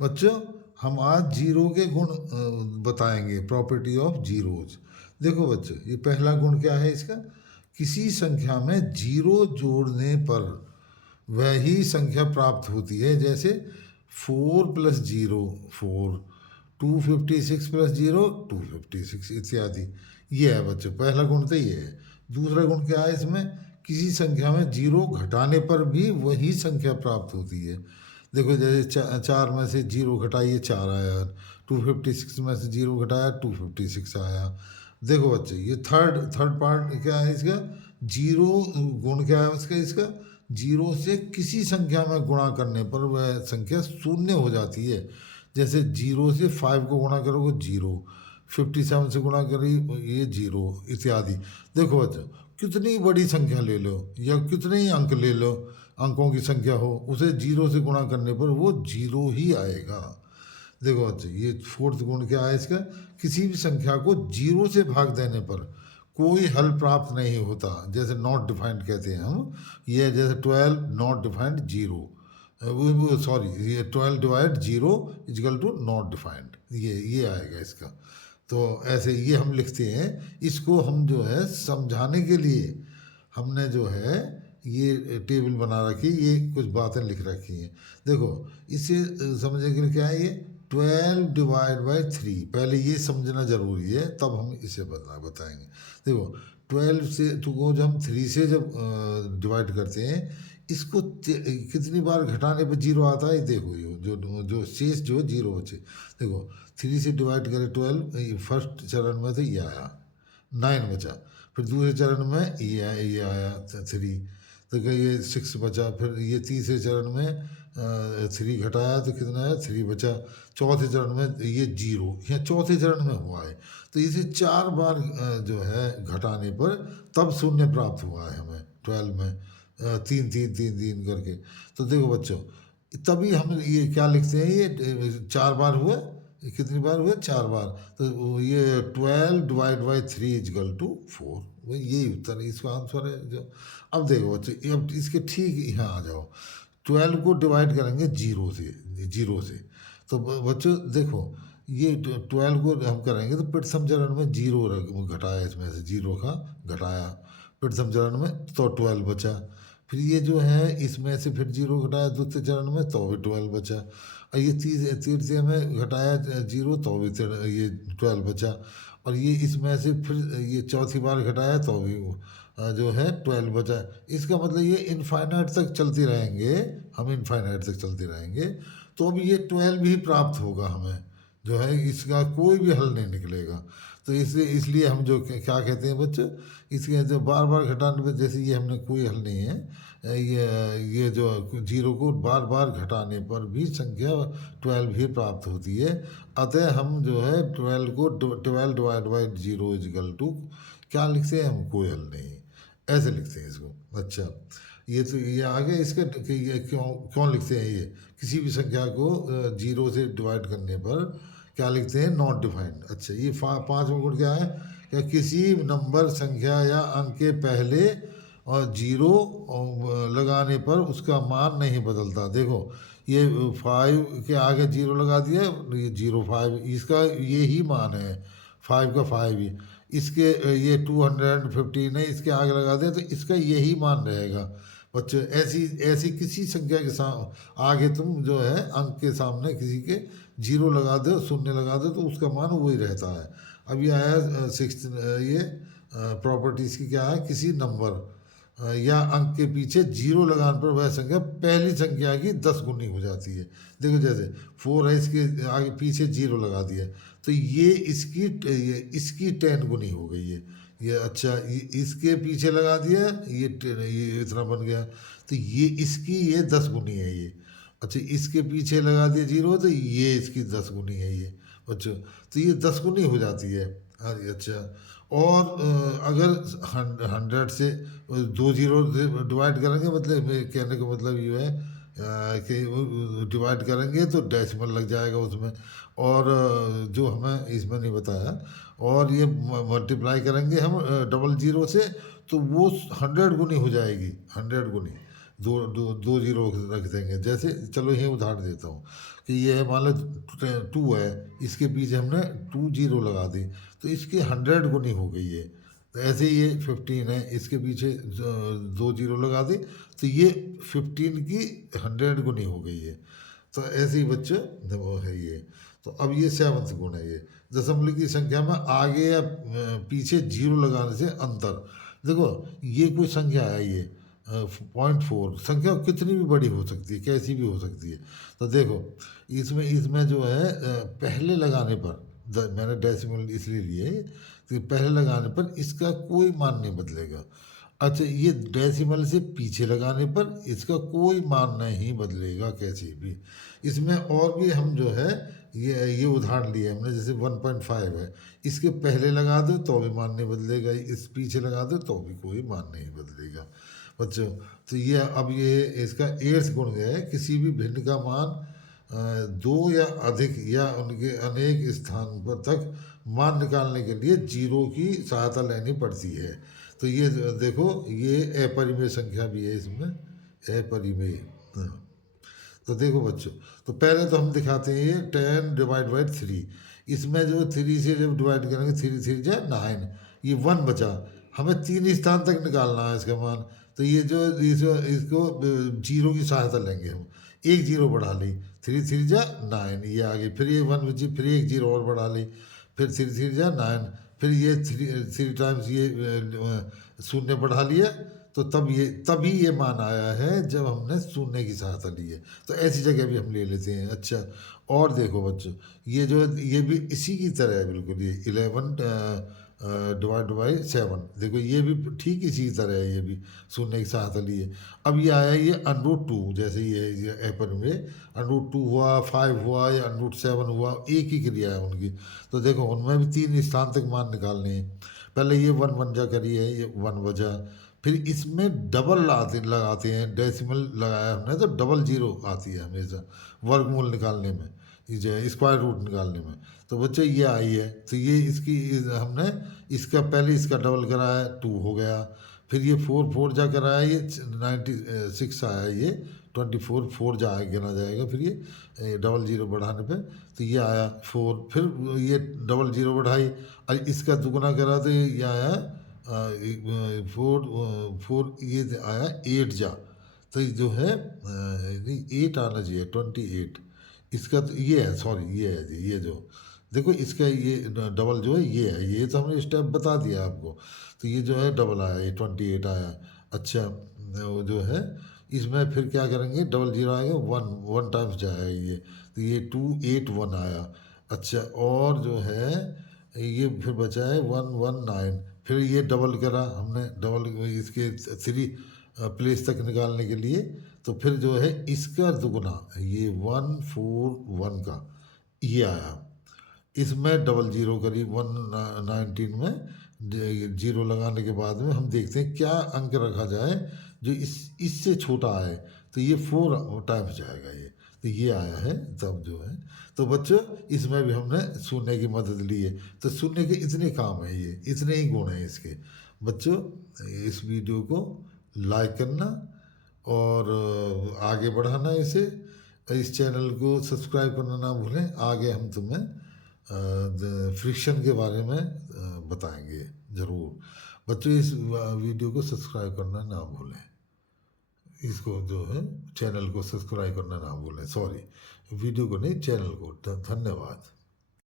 बच्चों, हम आज जीरो के गुण बताएंगे, प्रॉपर्टी ऑफ जीरोज। देखो बच्चों, ये पहला गुण क्या है इसका? किसी संख्या में जीरो जोड़ने पर वही संख्या प्राप्त होती है। जैसे 4 + 0 4, 256 + 0 256 इत्यादि। ये है बच्चों, पहला गुण तो ये है। दूसरा गुण क्या है इसमें? किसी संख्या में जीरो घटाने पर भी वही संख्या प्राप्त होती है। देखो, जैसे 4 में से जीरो घटाइए 4 आया, 256 में से जीरो घटाया 256 आया। देखो बच्चे, ये थर्ड थर्ड पार्ट क्या है इसका? जीरो गुण क्या है इसका? जीरो से किसी संख्या में गुणा करने पर वह संख्या शून्य हो जाती है। जैसे जीरो से 5 को गुणा करोगे जीरो, 57 से गुणा करी ये जीरो इत्यादि। देखो बच्चों, कितनी बड़ी संख्या ले लो या कितने ही अंक ले लो, अंकों की संख्या हो, उसे जीरो से गुणा करने पर वो जीरो ही आएगा। देखो बच्चे, ये फोर्थ गुण क्या है इसका? किसी भी संख्या को जीरो से भाग देने पर कोई हल प्राप्त नहीं होता। जैसे नॉट डिफाइंड कहते हैं हम। ये जैसे 12 नॉट डिफाइंड जीरो, सॉरी, ये 12/0 = नॉट डिफाइंड, ये आएगा इसका। तो ऐसे ये हम लिखते हैं। इसको हम जो है समझाने के लिए हमने जो है ये टेबल बना रखी, ये कुछ बातें लिख रखी हैं। देखो, इसे समझने के लिए क्या है, ये 12/3, पहले ये समझना ज़रूरी है, तब हम इसे बताएंगे। देखो, 12 से तो जब हम 3 से जब डिवाइड करते हैं, इसको कितनी बार घटाने पर जीरो आता है? देखो, ये जो जो शेष जो जीरो बचे। देखो, 3 से डिवाइड करें 12, फर्स्ट चरण में तो ये आया 9 बचा। फिर दूसरे चरण में ये आया 3, तो क्या ये 6 बचा। फिर ये तीसरे चरण में 3 घटाया तो कितना है? 3 बचा। चौथे चरण में ये जीरो, यहाँ चौथे चरण में हुआ है। तो इसे 4 बार जो है घटाने पर तब शून्य प्राप्त हुआ है हमें 12 में, 3 3 3 3 करके। तो देखो बच्चों, तभी हम ये क्या लिखते हैं, ये 4 बार हुआ। ये कितनी बार हुए? 4 बार। तो ये 12/3 = 4, वही यही उत्तर है, इसका आंसर है जो। अब देखो बच्चों, अब इसके ठीक यहाँ आ जाओ। 12 को डिवाइड करेंगे जीरो से। तो बच्चों देखो, ये 12 को हम करेंगे तो प्रथम चरण में जीरो घटाया, इसमें से जीरो का घटाया प्रथम चरण में, तो 12 बचा। फिर ये जो है इसमें से फिर जीरो घटाया दूसरे चरण में, तो भी 12 बचा। और ये तीसरे में घटाया जीरो, तो भी ये 12 बचा। और ये इसमें से फिर ये चौथी बार घटाया तो भी जो है 12 बचा। इसका मतलब ये इनफाइनाइट तक चलती रहेंगे, हम इनफाइनाइट तक चलते रहेंगे, तो अब ये 12 ही प्राप्त होगा हमें, जो है इसका कोई भी हल नहीं निकलेगा। तो इसलिए हम जो क्या कहते हैं बच्चे, इसके जो बार बार घटाने पर, जैसे ये हमने कोई हल नहीं है, ये जो जीरो को बार बार घटाने पर भी संख्या 12 ही प्राप्त होती है। अतः हम जो है 12 को 12/0 क्या लिखते हैं हम? कोई हल नहीं, ऐसे लिखते हैं इसको। अच्छा, ये तो ये आ गया इसका कि ये क्यों क्यों लिखते हैं ये? किसी भी संख्या को जीरो से डिवाइड करने पर क्या लिखते हैं? Not defined. अच्छा, ये पाँचवा गुण क्या है? क्या किसी नंबर, संख्या या अंक के पहले और जीरो लगाने पर उसका मान नहीं बदलता। देखो, ये 5 के आगे जीरो लगा दिया, ये 0.5, इसका यही मान है, 5 का 5 ही। इसके ये 215 है, इसके आगे लगा दिया तो इसका यही मान रहेगा। बच्चों, ऐसी ऐसी किसी संख्या के आगे तुम जो है अंक के सामने किसी के जीरो लगा दो, शून्य लगा दो, तो उसका मान वही रहता है। अब ये आया 6, ये प्रॉपर्टीज़ की क्या है? किसी नंबर या अंक के पीछे जीरो लगाने पर वह संख्या पहली संख्या की 10 गुनी हो जाती है। देखो, जैसे 4 है, इसके आगे पीछे जीरो लगा दिया, तो ये इसकी 10 गुनी हो गई है ये। अच्छा, इसके पीछे लगा दिया, ये इतना बन गया, तो ये इसकी ये 10 गुनी है ये। अच्छा, इसके पीछे लगा दिया जीरो, तो ये इसकी 10 गुनी है ये बच्चों। तो ये 10 गुनी हो जाती है। हाँ जी, अच्छा। और अगर 100 से 2 जीरो से डिवाइड करेंगे, मतलब मेरे कहने का मतलब ये है कि डिवाइड करेंगे तो डेसिमल लग जाएगा उसमें, और जो हमें इसमें नहीं बताया। और ये मल्टीप्लाई करेंगे हम डबल जीरो से, तो वो 100 गुनी हो जाएगी, 100 गुनी। दो जीरो रख देंगे। जैसे चलो ये उदाहरण देता हूँ कि ये है, मान लो 2 है, इसके पीछे हमने 2 जीरो लगा दी, तो इसकी 100 गुनी हो गई है। तो ऐसे ही ये 15 है, इसके पीछे 2 जीरो लगा दी, तो ये 15 की 100 गुनी हो गई है। तो ऐसे ही बच्चे वो है ये। तो अब ये 7वां गुण है, ये दशमलव की संख्या में आगे या पीछे जीरो लगाने से अंतर। देखो ये कोई संख्या है, ये 0.4 संख्या कितनी भी बड़ी हो सकती है, कैसी भी हो सकती है। तो देखो इसमें इसमें जो है पहले लगाने पर, मैंने डेसिमल इसलिए लिए कि पहले लगाने पर इसका कोई मान नहीं बदलेगा। अच्छा, ये डेसिमल से पीछे लगाने पर इसका कोई मान नहीं बदलेगा कैसे भी। इसमें और भी हम जो है ये उदाहरण लिए हमने, जैसे 1.5 है, इसके पहले लगा दो तो भी मान नहीं बदलेगा, इस पीछे लगा दो तो भी कोई मान नहीं बदलेगा बच्चों। तो ये अब ये इसका 8वां गुण है, किसी भी भिन्न का मान दो या अधिक या उनके अनेक स्थान पर तक मान निकालने के लिए जीरो की सहायता लेनी पड़ती है। तो ये देखो ये अपरिमेय संख्या भी है इसमें, अपरिमेय। हाँ। तो देखो बच्चों, तो पहले तो हम दिखाते हैं ये 10 डिवाइड बाई 3। इसमें जो 3 से जब डिवाइड करेंगे 3 3 जा 9, ये 1 बचा, हमें 3 स्थान तक निकालना है इसका मान। तो ये जो इसको जीरो की सहायता लेंगे हम, एक जीरो बढ़ा ली, 3 3 जा 9, ये आ गई, फिर ये 1 बची, फिर एक जीरो और बढ़ा ली, फिर 3 3 जा 9, फिर ये 3 टाइम्स ये शून्य बढ़ा लिया, तो तभी ये मान आया है जब हमने शून्य की सहायता ली है। तो ऐसी जगह भी हम ले लेते हैं। अच्छा, और देखो बच्चों, ये भी इसी की तरह है बिल्कुल, ये 11 डिवाइड बाई 7, देखो ये भी ठीक इसी की तरह है, ये भी शून्य की सहायता ली है। अब ये आया ये √2, जैसे ये एपन में √2 हुआ, 5 हुआ या √7 हुआ, एक ही क्रिया है उनकी। तो देखो उनमें भी 3 स्थान तक मान निकालने हैं। पहले ये 1 1 जा करिए, ये 1 बजा, फिर इसमें डबल लगाते हैं, डेसिमल लगाया हमने तो डबल जीरो आती है हमेशा वर्गमूल निकालने में, ये जो है स्क्वायर रूट निकालने में। तो बच्चे ये आई है, तो ये हमने इसका पहले इसका डबल कराया 2 हो गया, फिर ये 4 4 जा कराया, ये 96 आया, ये 24 4 जा गिना जाएगा, फिर ये डबल जीरो बढ़ाने पे तो ये आया 4, फिर ये डबल जीरो बढ़ाई और इसका दुगुना करा तो ये आया 4 ये आया 8 जा। तो ये जो है नहीं 8 आना चाहिए, 28 इसका, तो ये है, सॉरी ये है जी, ये जो देखो इसका ये डबल जो है ये है, ये तो हमने स्टेप बता दिया आपको। तो ये जो है डबल आया, ये 28 आया। अच्छा, वो जो है इसमें फिर क्या करेंगे, डबल जीरो आएगा, 1 टाइम्स जाएगा ये, तो ये 2 8 1 आया। अच्छा, और जो है ये फिर बचा है 1 1 9, फिर ये डबल करा हमने, डबल इसके 3 प्लेस तक निकालने के लिए, तो फिर जो है इसका दुगुना, ये 1 4 1 का ये आया, इसमें डबल जीरो करी 119 में जीरो लगाने के बाद में हम देखते हैं क्या अंक रखा जाए जो इससे छोटा आए, तो ये 4 टाइम्स जाएगा ये, तो ये आया है तब जो है। तो बच्चों इसमें भी हमने शून्य की मदद ली है। तो शून्य के इतने काम है, ये इतने ही गुण हैं इसके। बच्चों इस वीडियो को लाइक करना और आगे बढ़ाना इसे, इस चैनल को सब्सक्राइब करना ना भूलें। आगे हम तुम्हें फ्रिक्शन के बारे में बताएंगे ज़रूर। बच्चों इस वीडियो को सब्सक्राइब करना ना भूलें, इसको जो है चैनल को सब्सक्राइब करना ना भूलें, सॉरी वीडियो को नहीं, चैनल को। धन्यवाद।